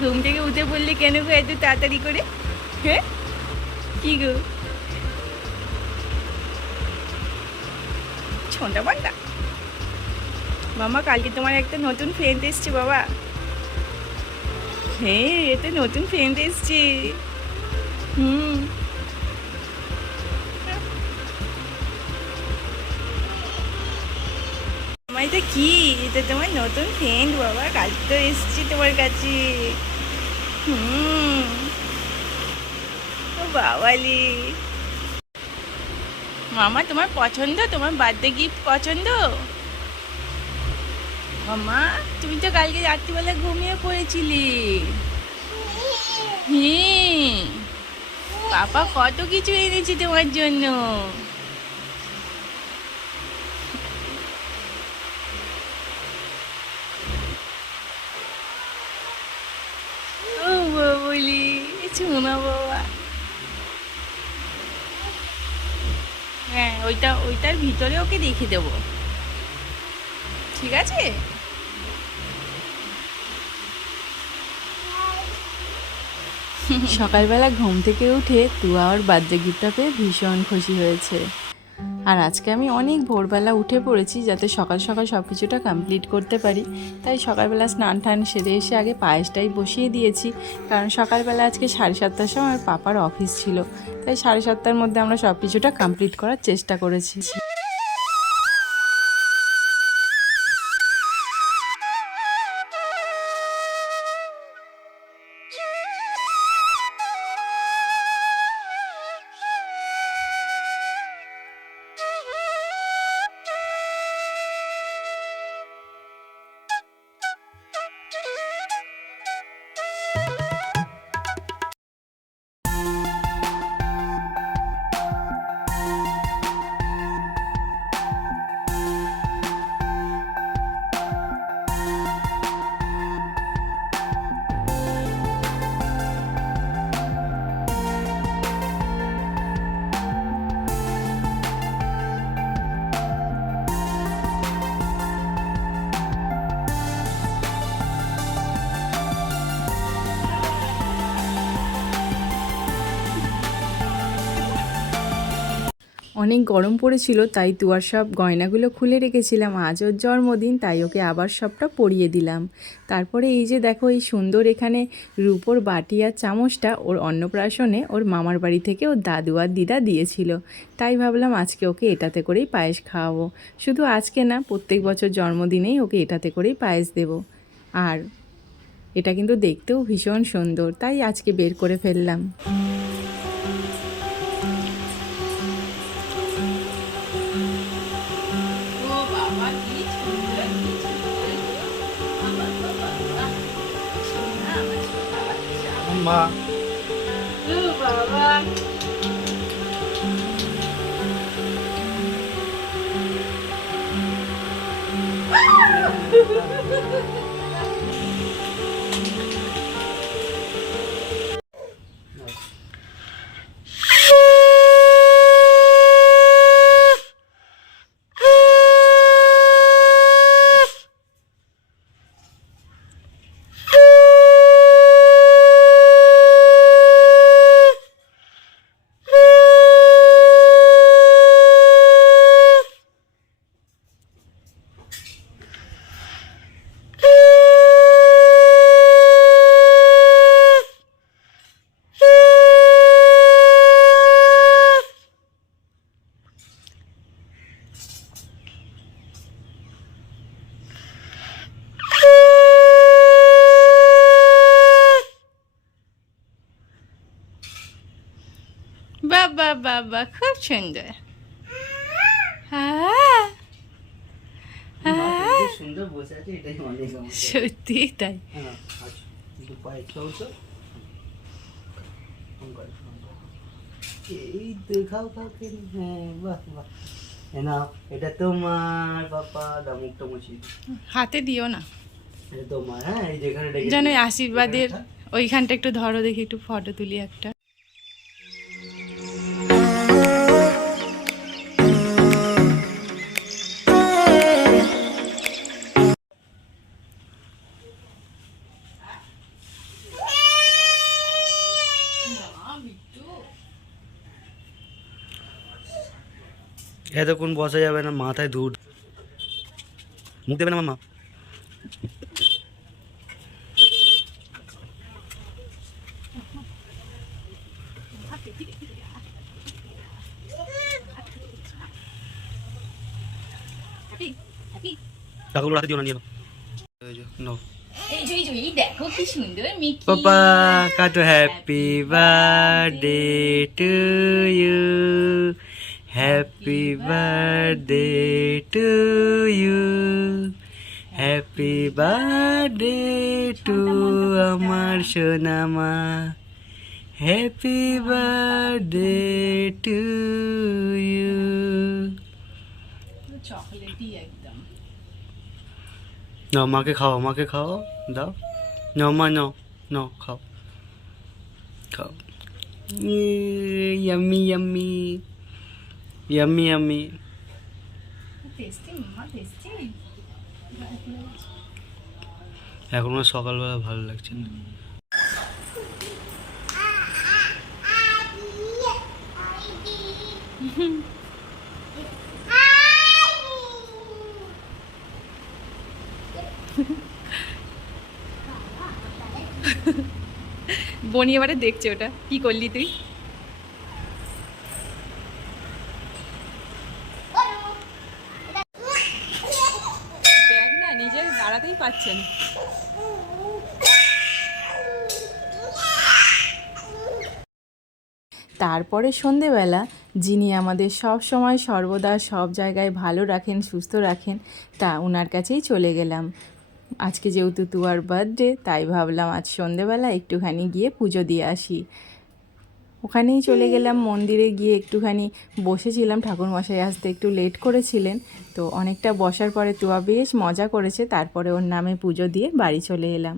ঘুম থেকে উঠে পড়লে কেন গো এত তাড়াতাড়ি করে? হ্যাঁ, কি গো ছোটা পান্তা? মামা, কালকে তোমার একটা নতুন ফ্রেন্ড এসছে বাবা। হ্যাঁ, এটা নতুন ফ্রেন্ড এসছে। হুম। আমার এটা কি? এটা তোমার নতুন ফ্রেন্ড বাবা, কাল তো এসছি তোমার কাছে। হুম। ও বাবালি। মামা, তোমার পছন্দ? তোমার বার্থডে গিফট পছন্দ? মামা, তুমি তো কালকে রাত্রিবেলা ঘুমিয়ে পড়েছিলে। হ্যাঁ, পাপা কত কিছু এনেছি তোমার জন্য। ও বলি, শোনা বাবা। হ্যাঁ, ওইটার ভিতরে ওকে রেখে দেবো, ঠিক আছে? সকালবেলা ঘুম থেকে উঠে তুয়া ওর বার্থডে গিফটটা পেয়ে ভীষণ খুশি হয়েছে। আর আজকে আমি অনেক ভোরবেলা উঠে পড়েছি যাতে সকাল সকাল সব কিছুটা কমপ্লিট করতে পারি। তাই সকালবেলা স্নান টান সেরে এসে আগে পায়েসটাই বসিয়ে দিয়েছি, কারণ সকালবেলা আজকে 7:30টার সময় আমার পাপার অফিস ছিল। তাই 7:30টার মধ্যে আমরা সব কিছুটা কমপ্লিট করার চেষ্টা করেছি। অনেক গরম পড়েছিল, তাই তুয়ার সব গয়নাগুলো খুলে রেখেছিলাম। আজ ওর জন্মদিন, তাই ওকে আবার সবটা পরিয়ে দিলাম। তারপরে এই যে দেখো, এই সুন্দর এখানে রূপোর বাটি আর চামচটা ওর অন্নপ্রাশনে ওর মামার বাড়ি থেকে ওর দাদু আর দিদা দিয়েছিল। তাই ভাবলাম আজকে ওকে এটাতে করেই পায়েস খাওয়াবো। শুধু আজকে না, প্রত্যেক বছর জন্মদিনেই ওকে এটাতে করেই পায়েস দেব। আর এটা কিন্তু দেখতেও ভীষণ সুন্দর, তাই আজকে বের করে ফেললাম। মা, বাবা, বাবা, বাবা, খুব সুন্দর। হ্যাঁ, হ্যাঁ, সুন্দর বসে আছে, এটাই অনেক আমার। সত্যি তাই। হ্যাঁ, আচ্ছা, একটু পায়ে চলছো। এই দেখাও কাউকে। হ্যাঁ, বাহ বাহ। না, এটা তোমার বাবা, মুখটা মুছিয়ে দিই। হাতে দিও না, এটা তোমার। হ্যাঁ, এই যেখানে যেন আশীর্বাদের ওইখানটা একটু ধরো, দেখি একটু ফটো তুলি একটা। এতক্ষণ বসা যাবে না, মাথায় ধুর। মুখ দেবে না মামা? টাকাগুলো রাতে দিও না, নিয়ে নাও। এই যে, নাও। এই দেখো কি সুন্দর মিকি। পাপা কাটো happy birthday to you, happy birthday to you, happy birthday to আমার সোনামা, হ্যাপি বার্থডে টু ইউ। চকলেটই একদম। নাও মাকে খাও, মাকে খাও, দাও। নাও মা, নাও নাও, খাও খাও। Yummy yummy yummy yummy. Tasty মামা, টেস্টি। এখন আমার সকালবেলা ভালো লাগছে না। বনি এবারে দেখছে ওটা কি করলি তুই। দেখ না, নিজে দাঁড়াতেই পারছেন। তারপরে সন্ধেবেলা, যিনি আমাদের সব সময় সর্বদা সব জায়গায় ভালো রাখেন, সুস্থ রাখেন, তা ওনার কাছেই চলে গেলাম। আজকে যেহেতু তুয়ার বার্থডে, তাই ভাবলাম আজ সন্ধেবেলা একটুখানি গিয়ে পুজো দিয়ে আসি। ওখানেই চলে গেলাম, মন্দিরে গিয়ে একটুখানি বসেছিলাম। ঠাকুরমশাই আসতে একটু লেট করেছিলেন, তো অনেকটা বসার পরে তুয়া বেশ মজা করেছে। তারপরে ওর নামে পুজো দিয়ে বাড়ি চলে এলাম।